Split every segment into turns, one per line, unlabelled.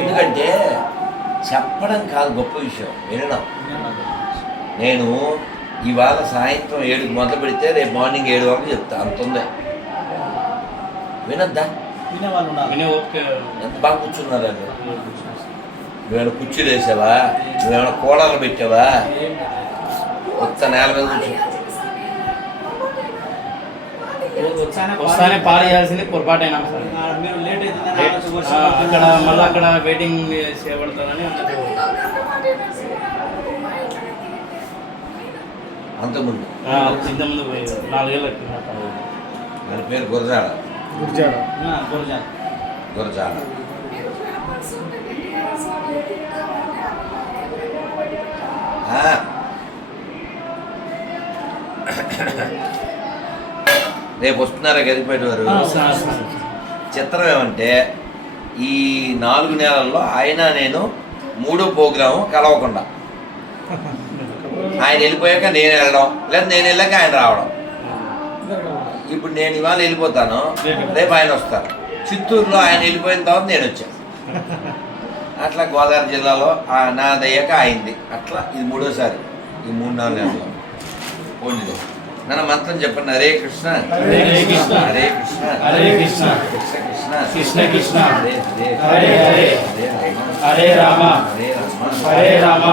ఎందుకంటే చెప్పడం కాదు గొప్ప విషయం వినడం. నేను ఇవాళ సాయంత్రం ఏడుకి మొదలు పెడితే రేపు మార్నింగ్ ఏడు వరకు చెప్తా అంత ఉంది. వినద్దా? ఎంత బాగా కూర్చున్నారు అది నువ్వేమైనా కుర్చీలు వేసావా? నువ్వేమైనా కోడలు పెట్టావా? కొత్త నేల మీద కూర్చో.
వస్తానే పాలు చేయాల్సింది పొరపాటైనా సార్. అక్కడ మళ్ళీ అక్కడ వెయిటింగ్ చేయబడుతుందని అందుకు
అంతకుముందు.
ఇంతకుముందు నాలుగేళ్ళ
పేరు గురజాడ?
ఆ, గురజాల.
గురజాడ. రేపు వస్తున్నారా గదిపేట వారు. చిత్రం ఏమంటే ఈ నాలుగు నెలల్లో ఆయన నేను మూడో ప్రోగ్రాము కలవకుండా. ఆయన వెళ్ళిపోయాక నేను వెళ్ళడం లేదా నేను వెళ్ళాక ఆయన రావడం. ఇప్పుడు నేను ఇవాళ వెళ్ళిపోతాను రేపు ఆయన వస్తారు. చిత్తూరులో ఆయన వెళ్ళిపోయిన తర్వాత నేను వచ్చాను. అట్లా గోదావరి జిల్లాలో ఆ నాది అయ్యాక అయింది. అట్లా ఇది మూడోసారి. ఈ మూడు నాలుగు నెలల్లో. పోనీలే. నన్ను మంత్రం చెప్పండి. హరే కృష్ణ.
హరే కృష్ణ.
హరే కృష్ణ.
హరే కృష్ణ.
కృష్ణ కృష్ణ.
కృష్ణ.
హరే హరే
హరే
రామ.
హరే రామ.
హరే రామ.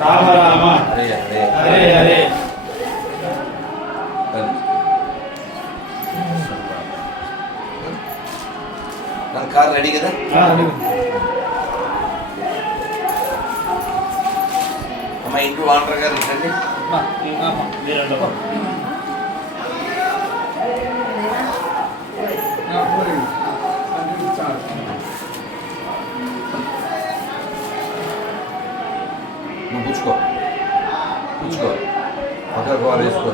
రామ.
హరే హరే.
హరే
మన కార్ రెడీ కదా? అమ్మ ఇంటి వాంటర్ గారు.
మీరండి.
నువ్వు పుచ్చుకో పుచ్చుకో ఒకరికి వారు వేసుకో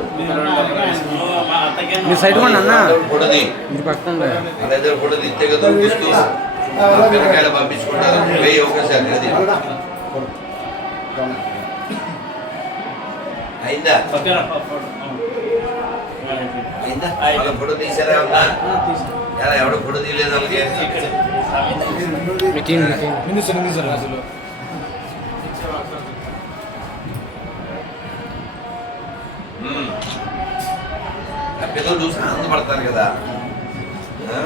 నువ్వు మా అత్తకే
మీ సైడ్ కూడా అన్న
పొడది
మీరు పక్కన.
అదే పొడది ఇస్తే కదా పుస్తూ పిల్లకాయలు పంపించుకుంటారు. వెయ్యి ఒకసారి అది అయిందా
పక్కన ప- ఫోటో. ఆ.
అయిందా
అయింది.
వాళ్ళ ఫోటో తీసారా అమ్మా
ఆ, తీసుకో.
ఎలా ఎవడో ఫోటో తీయలేదు వాళ్ళకి
ఇక్కడ.
Meeting meeting
hmm. ఆ పిల్లలు చూసి ఆనందపడతారు కదా ఆ?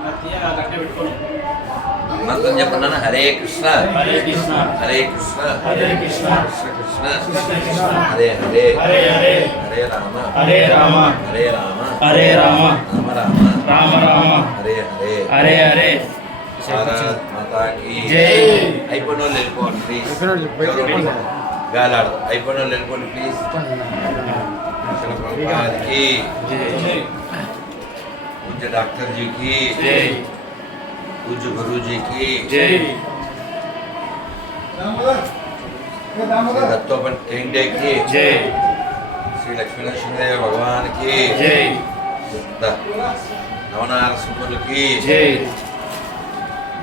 ఆ, తీయగా గట్టిగా పెట్టుకోను.
మంత్రం చెప్పండి హరే కృష్ణ
హరే కృష్ణ
హరే కృష్ణ
హరే కృష్ణ
కృష్ణ హరే హరే
హరే హరే
హరే రామ
హరే రామ
హరే రామ
హరే రామ
రామ రామ
రామ రామ
హరే హరే
హరే హరే
భారత్ మాతాకి
జై.
అయిపోయిన వాళ్ళు వెళ్ళిపోండి ప్లీజ్
అయిపోయిన వాళ్ళు
ప్రభుపాదకి
జై
జీకి
జై
పూజ్య గురుజీకి
జై
శ్రీ దత్తోపన్ టెండేకి
జై
శ్రీ లక్ష్మీ నరసింహదేవ భగవాన్కి
జై
ద- నవనారసింహులకి
జై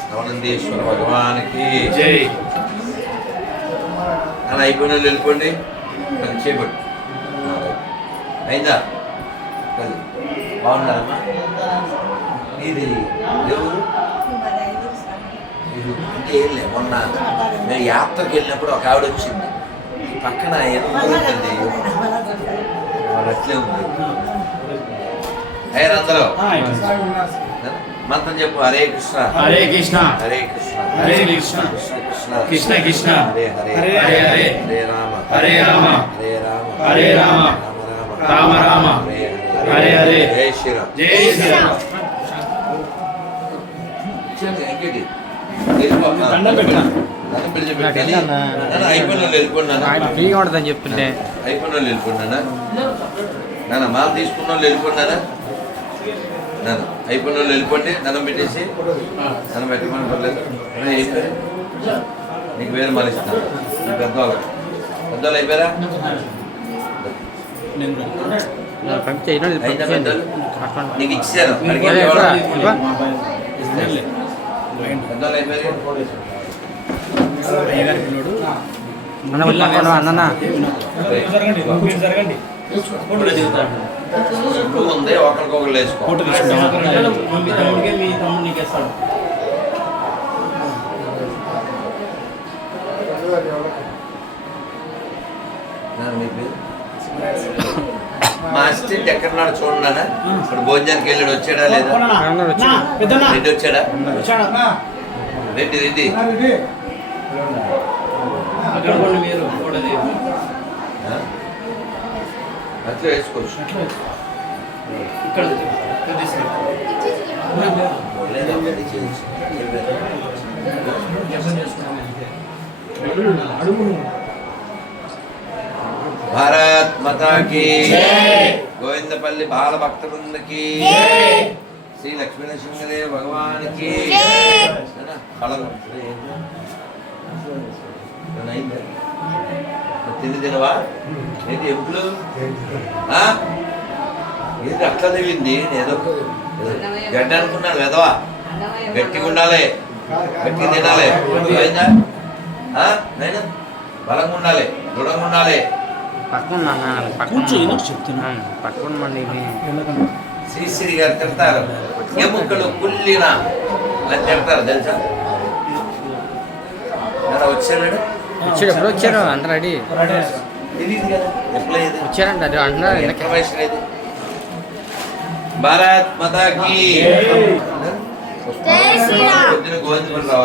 నవనందీశ్వర భగవాన్కి
జై
అని అయిపోయిన వాళ్ళు వెళ్ళిపోండి చేపట్టు అయిందా? బాగున్నారమ్మా. ఇది ఎవరు? అంటే ఏం మొన్న మేము యాత్రకు వెళ్ళినప్పుడు ఒక ఆవిడ వచ్చింది. పక్కన ఏదో ఉంటుంది అట్లే ఉంది. అయ్యారు అందరూ. మంత్రం చెప్పు హరే కృష్ణ.
హరే కృష్ణ.
హరే కృష్ణ.
హరే కృష్ణ.
కృష్ణ కృష్ణ. హరే హరే
హరే
హరే హరే
రామ.
హరే రామ.
హరే రామ.
హరే రామ.
రామ
రామ రామ.
హరే
హరే.
జై శ్రీరామ్.
జై శ్రీరామ్.
ఇంకేంటి? నాన్న
ఫ్రీగా ఉంటుందని చెప్తుంటే.
అయిపోయిన వాళ్ళు వెళ్ళిపోయినా నాన్న. మాల తీసుకున్న వాళ్ళు వెళ్ళిపోయినానా నాన్న. అయిపోయిన వాళ్ళు వెళ్ళిపోండి దండం పెట్టేసి. దండం పెట్టమని పర్లేదు నీకు వేరే మాల ఇస్తాను నీ పెద్దవాళ్ళకి పెద్దవాళ్ళు అయిపోయారా? నీకు ఇచ్చాను
అయ్యగారి పిల్లోడు.
అన్న
జరగండి మీరు
దిగుతాడు
ఉంది ఒకరికొకరు వేసుకో
మీ తమ్ముడికే మీ
పేరు? మా అసిస్టెంట్ ఎక్కడున్నాడు చూడన్నా ఇప్పుడు భోజనానికి వెళ్ళాడు వచ్చాడా లేదా? రెడ్డి వచ్చాడా? రెడ్డి రెడ్డి? అట్లా వేసుకోవచ్చు.
ఇక్కడ తీసుకెళ్ళి
లేదా మరి చేయొచ్చు. భారత్ మాతాకి. గోవిందపల్లి బాల భక్త బృందకి శ్రీ లక్ష్మీ నరసింహదేవ భగవానికి తిని తినవా ఏంటి ఎప్పుడు? ఏంటి అట్లా తగిలింది ఏదో గడ్డ అనుకున్నాను వెదవా గట్టిగా ఉండాలి. గట్టిగా తినాలి. అయిందా ఆ? నాయనా బలంగా ఉండాలి. దృఢంగా ఉండాలి.
పక్కన
కూర్చో. ఏదో చెప్తున్నా.
పక్కన
శ్రీశ్రీ గారు తిడతారు. ఎముకలు కుల్లిన అని తిడతారు తెలుసా? వచ్చాడు
వచ్చాడు ఎప్పుడు వచ్చారు. అందరు రెడీ. వచ్చారంట అది అంటున్నారు వెనక్కి.
ఇన్ఫర్మేషన్ ఇది భారత్ మాతాకి పొద్దున గోవిందపల్లి రావాలి.